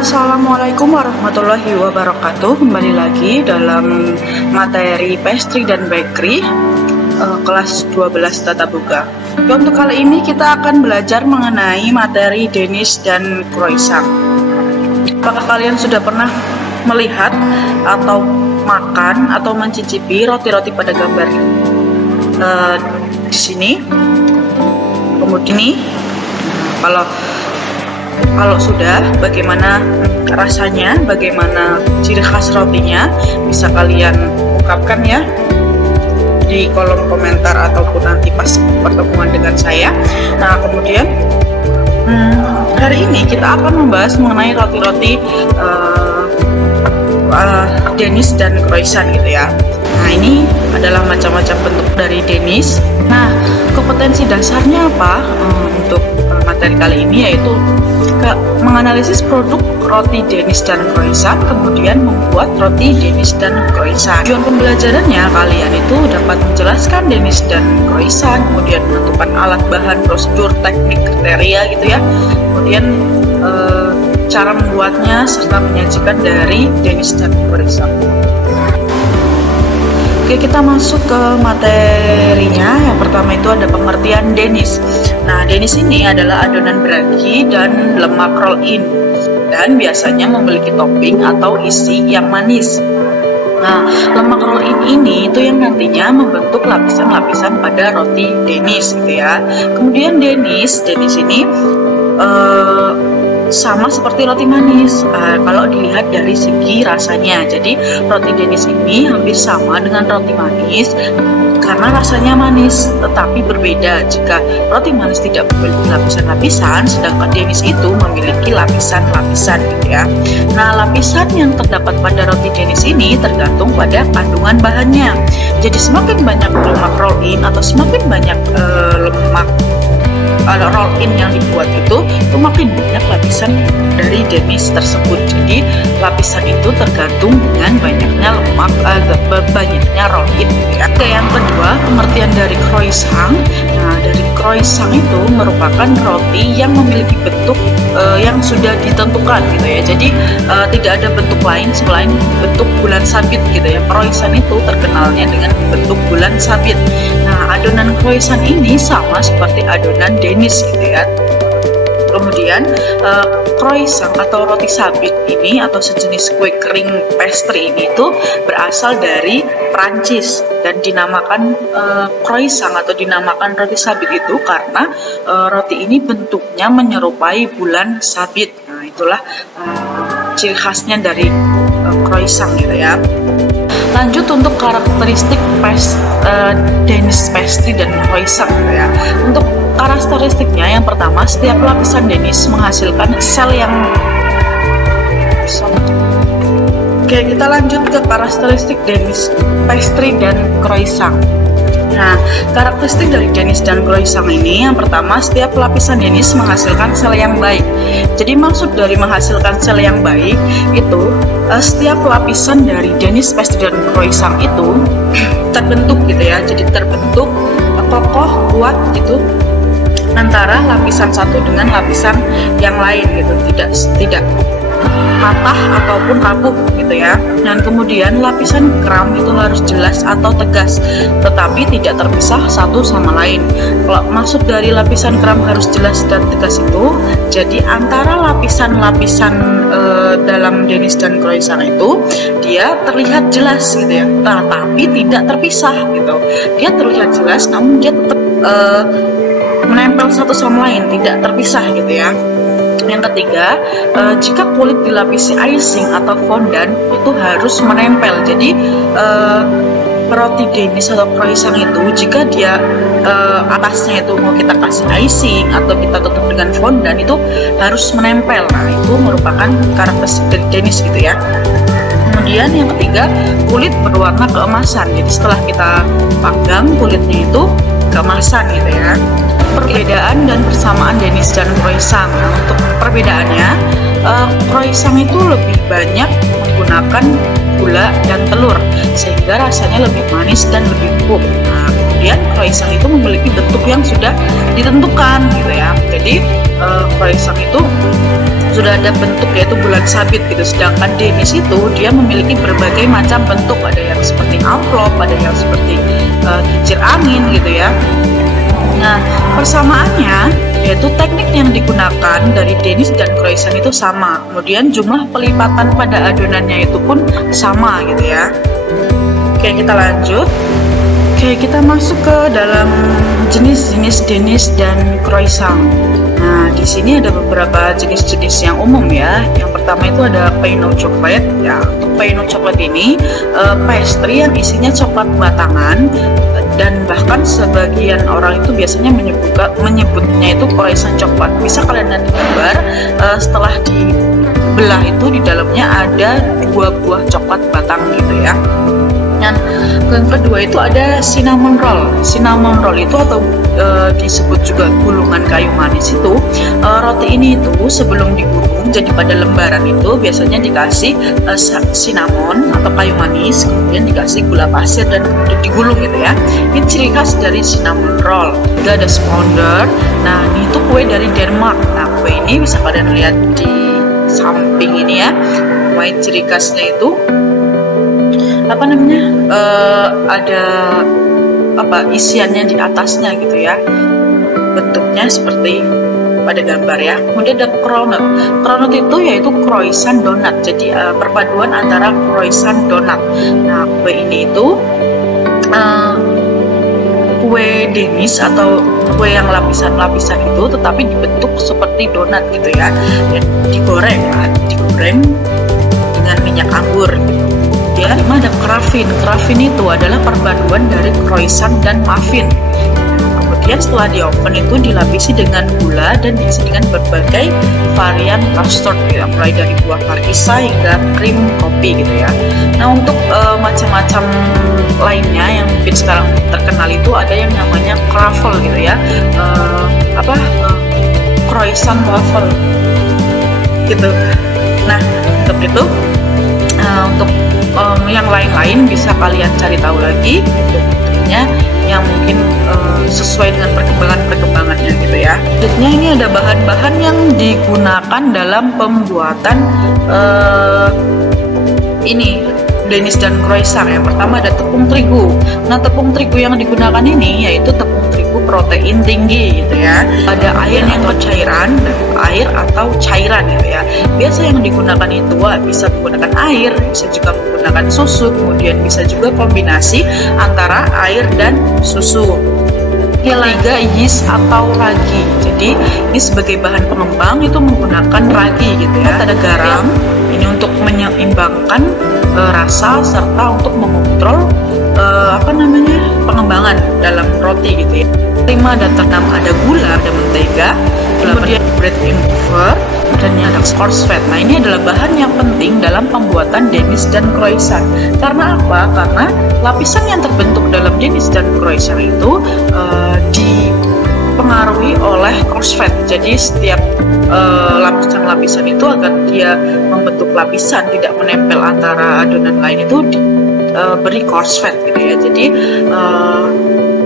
Assalamualaikum warahmatullahi wabarakatuh. Kembali lagi dalam materi pastry dan bakery kelas 12 Tata Boga. Untuk kali ini kita akan belajar mengenai materi Danish dan croissant. Apakah kalian sudah pernah melihat atau makan atau mencicipi roti-roti pada gambar di sini? Kemudian ini kalau sudah, bagaimana rasanya, bagaimana ciri khas rotinya, bisa kalian ungkapkan ya di kolom komentar ataupun nanti pas pertemuan dengan saya. Nah, kemudian hari ini kita akan membahas mengenai roti-roti Danish dan croissant gitu ya. Nah, ini adalah macam-macam bentuk dari Danish. Nah, kompetensi dasarnya apa untuk materi kali ini, yaitu menganalisis produk roti Danish dan croissant, kemudian membuat roti Danish dan croissant. Tujuan pembelajarannya, kalian itu dapat menjelaskan Danish dan croissant, kemudian menentukan alat bahan, prosedur, teknik, kriteria gitu ya. Kemudian cara membuatnya serta menyajikan dari Danish dan croissant. Oke, kita masuk ke materinya. Yang pertama itu ada pengertian Danish. Nah, Danish ini adalah adonan beragi dan lemak roll-in, dan biasanya memiliki topping atau isi yang manis. Nah, lemak roll-in ini itu yang nantinya membentuk lapisan-lapisan pada roti Danish gitu ya. Kemudian Danish ini sama seperti roti manis kalau dilihat dari segi rasanya. Jadi roti Danish ini hampir sama dengan roti manis karena rasanya manis, tetapi berbeda jika roti manis tidak memiliki lapisan-lapisan, sedangkan Danish itu memiliki lapisan-lapisan gitu ya. Nah, lapisan yang terdapat pada roti Danish ini tergantung pada kandungan bahannya. Jadi semakin banyak lemak roll-in atau semakin banyak lemak roll-in yang dibuat itu makin banyak lapisan dari Danish tersebut. Jadi lapisan itu tergantung dengan banyaknya lemak, banyaknya roll-in ya. Yang kedua, pengertian dari croissant. Nah, dari croissant itu merupakan roti yang memiliki bentuk yang sudah ditentukan gitu ya. Jadi tidak ada bentuk lain selain bentuk bulan sabit gitu ya. Croissant itu terkenalnya dengan bentuk bulan sabit. Nah, adonan croissant ini sama seperti adonan Danish gitu ya. Kemudian croissant atau roti sabit ini atau sejenis kue kering pastry ini itu berasal dari Prancis dan dinamakan croissant atau dinamakan roti sabit itu karena roti ini bentuknya menyerupai bulan sabit. Nah, itulah ciri khasnya dari croissant gitu ya. Lanjut untuk karakteristik Danish pastry dan croissant gitu ya. Untuk karakteristiknya, yang pertama, setiap lapisan Danish menghasilkan sel yang Oke, kita lanjut ke karakteristik Danish pastry dan croissant. Nah, karakteristik dari Danish dan croissant ini, yang pertama, setiap lapisan Danish menghasilkan sel yang baik. Jadi maksud dari menghasilkan sel yang baik itu setiap lapisan dari Danish pastry dan croissant itu terbentuk gitu ya. Jadi terbentuk kokoh, kuat gitu antara lapisan satu dengan lapisan yang lain gitu. Tidak patah ataupun rapuh gitu ya. Dan kemudian lapisan kram itu harus jelas atau tegas, tetapi tidak terpisah satu sama lain. Kalau maksud dari lapisan kram harus jelas dan tegas itu, jadi antara lapisan-lapisan dalam Danish dan croissant itu dia terlihat jelas gitu ya, tapi tidak terpisah gitu. Dia terlihat jelas, namun dia tetap menempel satu sama lain, tidak terpisah gitu ya. Yang ketiga, jika kulit dilapisi icing atau fondant itu harus menempel. Jadi roti Danish atau croissant itu jika dia atasnya itu mau kita kasih icing atau kita tutup dengan fondant itu harus menempel. Nah, itu merupakan karakteristik dari Danish gitu ya. Kemudian yang ketiga, kulit berwarna keemasan. Jadi setelah kita panggang, kulitnya itu keemasan gitu ya. Perbedaan dan persamaan Danish dan croissant. Nah, untuk perbedaannya, croissant itu lebih banyak menggunakan gula dan telur sehingga rasanya lebih manis dan lebih empuk. Nah, kemudian croissant itu memiliki bentuk yang sudah ditentukan gitu ya. Jadi croissant itu sudah ada bentuk yaitu bulat sabit gitu, sedangkan Danish itu dia memiliki berbagai macam bentuk, ada yang seperti amplop, ada yang seperti kincir angin gitu ya. Nah, persamaannya yaitu teknik yang digunakan dari Danish dan croissant itu sama, kemudian jumlah pelipatan pada adonannya itu pun sama gitu ya. Oke, kita lanjut. Oke, kita masuk ke dalam jenis-jenis Danish dan croissant. Nah, di sini ada beberapa jenis-jenis yang umum ya. Yang pertama itu ada Peno coklat. Ya, untuk Peno coklat ini pastry yang isinya coklat batangan, dan bahkan sebagian orang itu biasanya menyebutnya itu croissant coklat. Bisa kalian lihat di gambar, setelah dibelah itu di dalamnya ada 2 buah coklat batang gitu ya. Dan yang kedua itu ada cinnamon roll. Cinnamon roll itu atau disebut juga gulungan kayu manis itu, roti ini itu sebelum digulung jadi pada lembaran itu biasanya dikasih cinnamon atau kayu manis, kemudian dikasih gula pasir dan kemudian digulung gitu ya. Ini ciri khas dari cinnamon roll. Juga ada sponder. Nah, ini itu kue dari Denmark. Nah, kue ini bisa kalian lihat di samping ini ya. Kue ciri khasnya itu apa namanya, ada isiannya di atasnya gitu ya, bentuknya seperti pada gambar ya. Kemudian ada cronut. Cronut itu yaitu croissant donat, jadi perpaduan antara croissant donat. Nah, kue ini itu kue Danish atau kue yang lapisan-lapisan itu tetapi dibentuk seperti donat gitu ya, dan digoreng dengan minyak anggur gitu. Ya, ada craffin. Craffin itu adalah perpaduan dari croissant dan muffin. Kemudian setelah di oven itu dilapisi dengan gula dan diisi dengan berbagai varian custard ya, mulai dari buah markisa hingga krim kopi gitu ya. Nah, untuk macam-macam lainnya yang mungkin sekarang terkenal itu ada yang namanya croffle gitu ya, croissant waffle gitu. Nah, untuk itu untuk yang lain-lain bisa kalian cari tahu lagi bentuknya yang mungkin sesuai dengan perkembangannya gitu ya. Selanjutnya ini ada bahan-bahan yang digunakan dalam pembuatan ini Danish dan croissant. Yang pertama ada tepung terigu. Nah, tepung terigu yang digunakan ini yaitu tepung terigu protein tinggi gitu ya. Ada air atau cairan, air atau cairan gitu ya. Biasa yang digunakan itu bisa menggunakan air, bisa juga menggunakan susu, kemudian bisa juga kombinasi antara air dan susu. Ketiga, yeast atau ragi. Jadi ini sebagai bahan pengembang itu menggunakan ragi gitu ya. Ada garam, ini untuk menyeimbangkan rasa serta untuk mengontrol pengembangan dalam roti gitu ya. 5 ada ternam, ada gula, ada mentega, kemudian bread improver, dan ini ada coarse fat. Nah, ini adalah bahan yang penting dalam pembuatan Danish dan croissant. Karena apa? Karena lapisan yang terbentuk dalam Danish dan croissant itu dipengaruhi oleh coarse fat. Jadi setiap lapisan-lapisan itu agar dia membentuk lapisan tidak menempel antara adonan lain itu beri coarse fat gitu ya. Jadi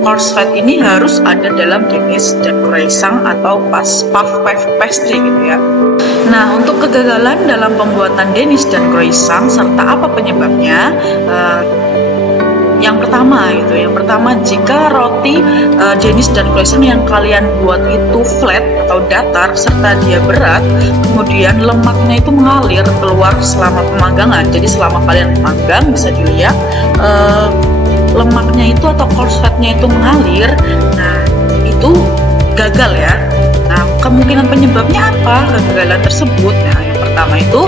coarse fat ini harus ada dalam Danish dan croissant atau puff pastry gitu ya. Nah, untuk kegagalan dalam pembuatan Danish dan croissant serta apa penyebabnya? Yang pertama jika roti Danish dan croissant yang kalian buat itu flat atau datar serta dia berat, kemudian lemaknya itu mengalir keluar selama pemanggangan. Jadi selama kalian memanggang bisa dilihat lemaknya itu atau coarse fatnya itu mengalir. Nah, itu gagal ya. Nah, kemungkinan penyebabnya apa kegagalan tersebut? Nah, yang pertama itu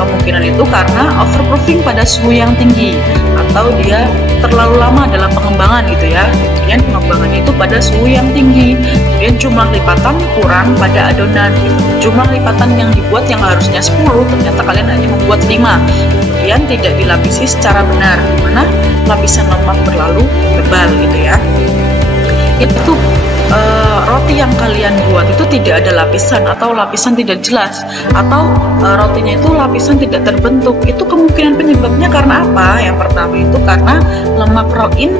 kemungkinan itu karena overproofing pada suhu yang tinggi atau dia terlalu lama dalam pengembangan gitu ya. Kemudian pengembangannya itu pada suhu yang tinggi. Kemudian jumlah lipatan kurang pada adonan gitu. Jumlah lipatan yang dibuat yang harusnya 10 ternyata kalian hanya membuat 5. Kemudian tidak dilapisi secara benar, dimana lapisan lemak berlalu tebal gitu ya. Itu roti yang kalian buat itu tidak ada lapisan atau lapisan tidak jelas, atau rotinya itu lapisan tidak terbentuk, itu kemungkinan penyebabnya karena apa? Yang pertama itu karena lemak roin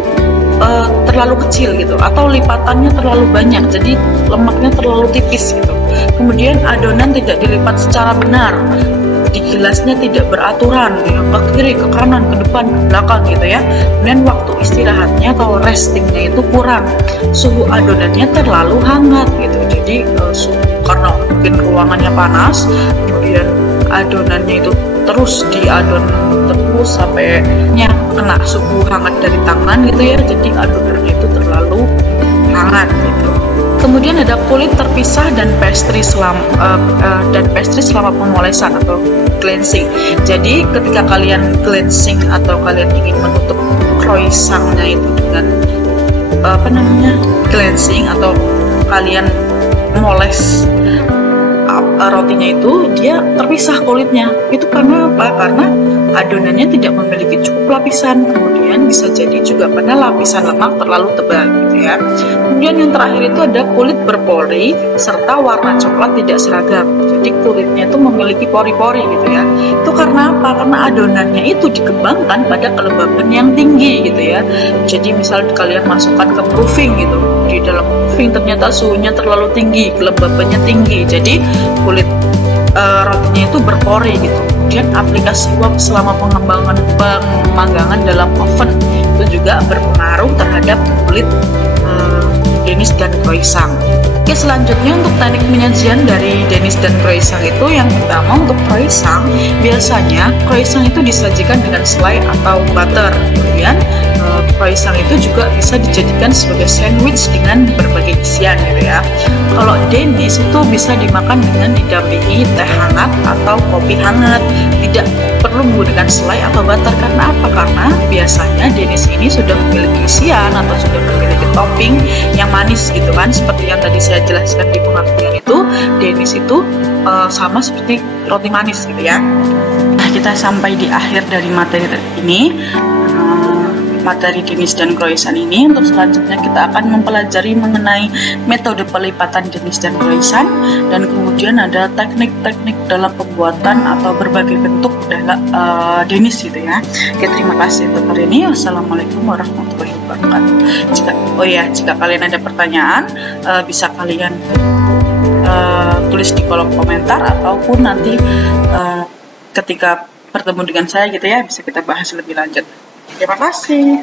terlalu kecil gitu, atau lipatannya terlalu banyak, jadi lemaknya terlalu tipis gitu. Kemudian adonan tidak dilipat secara benar, di gelasnya tidak beraturan, ya, ke kiri, ke kanan, ke depan, ke belakang gitu ya. Kemudian waktu istirahatnya atau restingnya itu kurang, suhu adonannya terlalu hangat gitu. Jadi karena mungkin ruangannya panas, kemudian adonannya itu terus diadon terus sampai kena suhu hangat dari tangan gitu ya. Jadi adonannya itu terlalu hangat gitu. Kemudian ada kulit terpisah dan pastry selama pemolesan atau cleansing. Jadi ketika kalian cleansing atau kalian ingin menutup croissantnya itu dengan cleansing, atau kalian moles rotinya itu, dia terpisah kulitnya. Itu karena apa? Karena adonannya tidak memiliki cukup lapisan. Kemudian bisa jadi juga karena lapisan lemak terlalu tebal gitu ya. Kemudian yang terakhir itu ada kulit berpori serta warna coklat tidak seragam. Jadi kulitnya itu memiliki pori-pori gitu ya. Itu karena apa? Karena adonannya itu dikembangkan pada kelembaban yang tinggi gitu ya. Jadi misal kalian masukkan ke proofing gitu, di dalam proofing ternyata suhunya terlalu tinggi, kelembabannya tinggi, jadi kulit rotinya itu berpori gitu. Kemudian aplikasi wok selama pemanggangan dalam oven itu juga berpengaruh terhadap kulit Denis dan croissant. Oke, selanjutnya untuk teknik penyajian dari Denis dan croissant itu, yang pertama untuk croissant, biasanya croissant itu disajikan dengan selai atau butter. Kemudian croissant itu juga bisa dijadikan sebagai sandwich dengan berbagai isian gitu ya. Kalau Denis itu bisa dimakan dengan didampingi teh hangat atau kopi hangat, tidak perlu menggunakan selai atau butter. Karena apa? Karena biasanya Denis ini sudah memiliki isian atau sudah memiliki topping yang manis gitu kan. Seperti yang tadi saya jelaskan di pengertian itu, Denis itu sama seperti roti manis gitu ya. Nah, kita sampai di akhir dari materi ini, materi Denis dan croissant ini. Untuk selanjutnya kita akan mempelajari mengenai metode pelipatan Denis dan croissant, dan kemudian ada teknik-teknik dalam pembuatan atau berbagai bentuk dalam Denis gitu ya. Oke, terima kasih untuk hari ini. Wassalamualaikum warahmatullahi wabarakatuh. Jika kalian ada pertanyaan, bisa kalian tulis di kolom komentar, ataupun nanti ketika bertemu dengan saya gitu ya, bisa kita bahas lebih lanjut. Terima kasih.